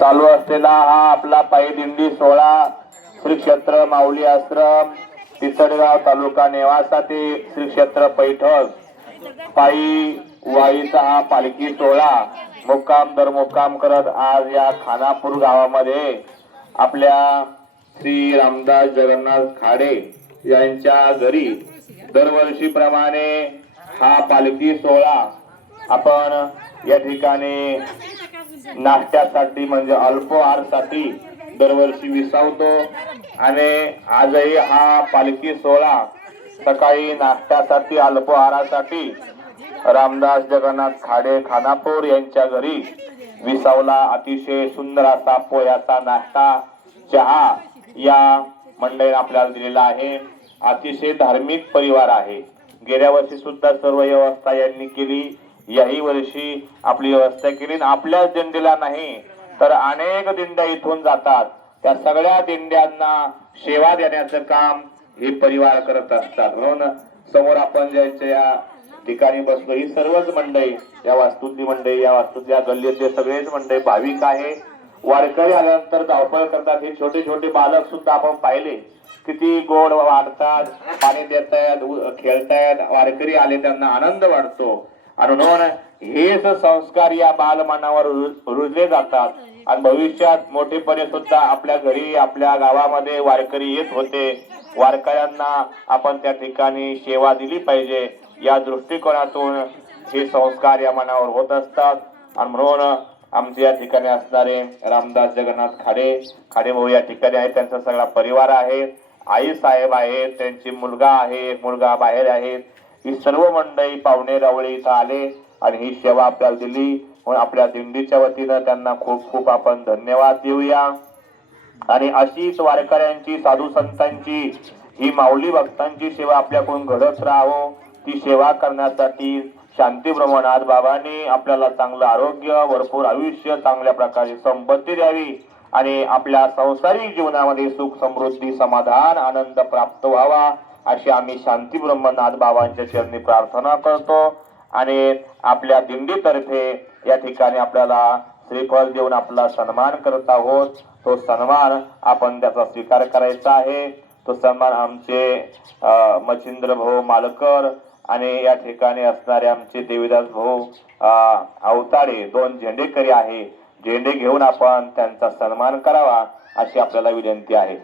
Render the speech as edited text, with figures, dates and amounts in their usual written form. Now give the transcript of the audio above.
चालू असलेला हा आपला पायी दिंडी सोहळा श्री क्षेत्र माऊली आश्रम तिसडगाव तालुका नेवासा ते श्री क्षेत्र पैठण पायी वाईचा हा पालखी सोहळा मुक्काम दर मुक्काम करत आज या खानापूर गावामध्ये आपल्या श्री रामदास जगन्नाथ खाडे यांच्या घरी दरवर्षीप्रमाणे हा पालखी सोहळा आपण या ठिकाणी नाश्त्यासाठी म्हणजे अल्पहारसाठी दरवर्षी विसावतो आणि आजही हा पालखी सोहळा सकाळी नाश्त्यासाठी अल्पहारासाठी रामदास जगन्नाथ खाडे खानापूर यांच्या घरी विसावला। अतिशय सुंदर असा पोह्याचा नाश्ता चहा या मंडळीने आपल्याला दिलेला आहे। अतिशय धार्मिक परिवार आहे। गेल्या वर्षी सुद्धा सर्व व्यवस्था यांनी केली, याही वर्षी आपली व्यवस्था केली। आपल्या दिंडीला नाही तर अनेक दिंड्या इथून जातात, त्या सगळ्या दिंड्यांना सेवा देण्याचं काम हे परिवार करत असतात। म्हणून समोर आपण ज्यांच्या या ठिकाणी बसलो ही सर्वच मंडळी, या वास्तुतली मंडळी, या वास्तुतल्या गल्लीतले सगळेच मंडळी भाविक आहे। वारकरी आल्यानंतर धावपळ करतात। हे छोटे छोटे बालक सुद्धा आपण पाहिले किती गोड वाढतात, पाणी देतात, खेळतात। वारकरी आले त्यांना आनंद वाटतो आणि म्हणून हेच संस्कार या बालमनावर रुजले जातात आणि भविष्यात मोठेपणे सुद्धा आपल्या घरी आपल्या गावामध्ये वारकरी येत होते। वारकऱ्यांना आपण त्या ठिकाणी सेवा दिली पाहिजे या दृष्टिकोनातून हे संस्कार या मनावर होत असतात। आणि म्हणून आमचे या ठिकाणी असणारे रामदास जगन्नाथ खाडे भाऊ या ठिकाणी आहे, त्यांचा सगळा परिवार आहे, आई साहेब आहेत, त्यांची मुलगा आहे, एक मुलगा बाहेर आहे। ही सर्व मंडळी पाहुणे रावळे इथं आले आणि ही सेवा आपल्याला दिली म्हणून आपल्या दिंडीच्या वतीनं त्यांना खूप खूप आपण धन्यवाद देऊया। आणि अशीच वारकऱ्यांची साधू संतांची ही माऊली भक्तांची सेवा आपल्याकडून घडत राहावो। ती सेवा करण्यासाठी शांती ब्रह्मनाथ बाबांनी आपल्याला चांगलं आरोग्य, भरपूर आयुष्य, चांगल्या प्रकारे संपत्ती द्यावी आणि आपल्या संसारिक जीवनामध्ये सुख समृद्धी समाधान आनंद प्राप्त व्हावा अशी आम्ही शांती ब्रह्मनाथ बाबांच्या चरणी प्रार्थना करतो। आणि आपल्या दिंडीतर्फे या ठिकाणी आपल्याला श्रीफळ देऊन आपला सन्मान करत आहोत। तो सन्मान आपण त्याचा स्वीकार करायचा आहे। तो सन्मान आमचे मच्छिंद्र भाऊ मालकर आणि या ठिकाणी असणारे आमचे देवीदास भाऊ अवताडे दोन झेंडेकरी आहे, झेंडे घेऊन आपण त्यांचा सन्मान करावा अशी आपल्याला विनंती आहे।